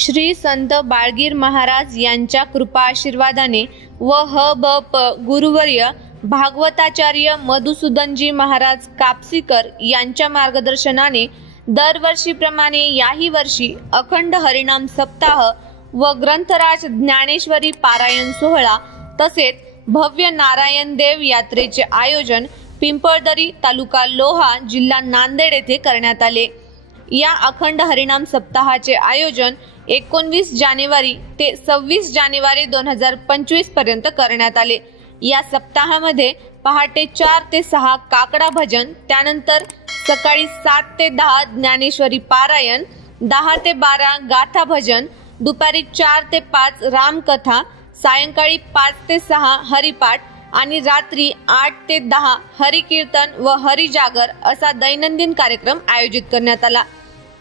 श्री संत बाळगीर महाराज यांच्या कृपा आशीर्वादाने व ह.ब.प. गुरुवर्य भागवताचार्य मधुसूदनजी महाराज कापसीकर यांच्या मार्गदर्शनाने दरवर्षीप्रमाणे याही वर्षी अखंड हरिनाम सप्ताह व ग्रंथराज ज्ञानेश्वरी पारायण सोहळा तसेच भव्य नारायण देव यात्रेचे आयोजन पिंपळदरी तालुका लोहा जिल्हा नांदेड येथे करण्यात आले। या अखंड हरिनाम सप्ताहाचे आयोजन 19 जानेवारी ते 26 जानेवारी 2025 पर्यंत करण्यात आले। या सप्ताहामध्ये पहाटे 4 ते 6 काकडा भजन, त्यानंतर सकाळी 7 ते 10 ज्ञानेश्वरी पारायण, 10 ते 12 गाथा भजन, दुपारी 4 ते 5 रामकथा, सायंकाळी 5 ते 6 हरिपाठ आणि रात्री 8 ते 10 हरिकीर्तन व हरिजागर असा दैनंदिन कार्यक्रम आयोजित करण्यात आला।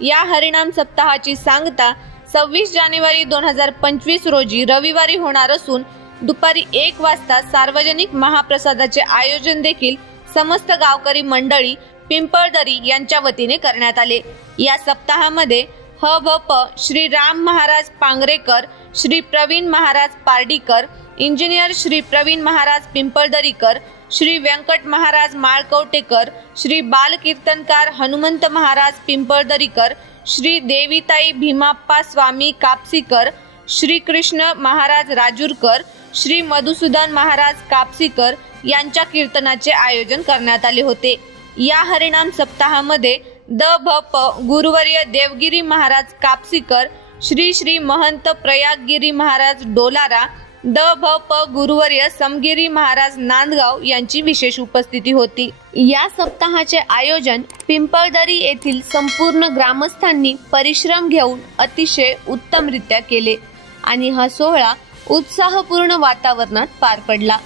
या हरिनाम सप्ताहाची सांगता 26 जानेवारी 2025 रोजी रविवारी होणार असून दुपारी 1 वाजता सार्वजनिक महाप्रसादाचे आयोजन देखील समस्त गावकरी मंडळी पिंपळदरी यांच्या वतीने करण्यात आले। या सप्ताहामध्ये ह.भ.प. श्री राम महाराज पांगरेकर, श्री प्रवीण महाराज पारडीकर, इंजिनियर श्री प्रवीण महाराज पिंपळदरीकर, श्री व्यंकट महाराज माळकवटेकर, श्री बालकीर्तनकार हनुमंत महाराज पिंपळदरीकर, श्री देवीताई भीमाप्पा स्वामी कापसीकर, श्री कृष्ण महाराज राजूरकर, श्री मधुसूदन महाराज कापसीकर यांच्या कीर्तनाचे आयोजन करण्यात आले होते। या हरिनाम सप्ताहामध्ये द.भ.प. गुरुवर्य देवगिरी महाराज कापसीकर, श्री श्री महंत प्रयागगिरी महाराज डोलारा, द.भ.प. गुरुवर्य समगिरी महाराज नांदगाव यांची विशेष उपस्थिती होती। या सप्ताहाचे आयोजन पिंपळदरी येथील संपूर्ण ग्रामस्थांनी परिश्रम घेऊन अतिशय उत्तमरित्या केले आणि हा सोहळा उत्साहपूर्ण वातावरणात पार पडला।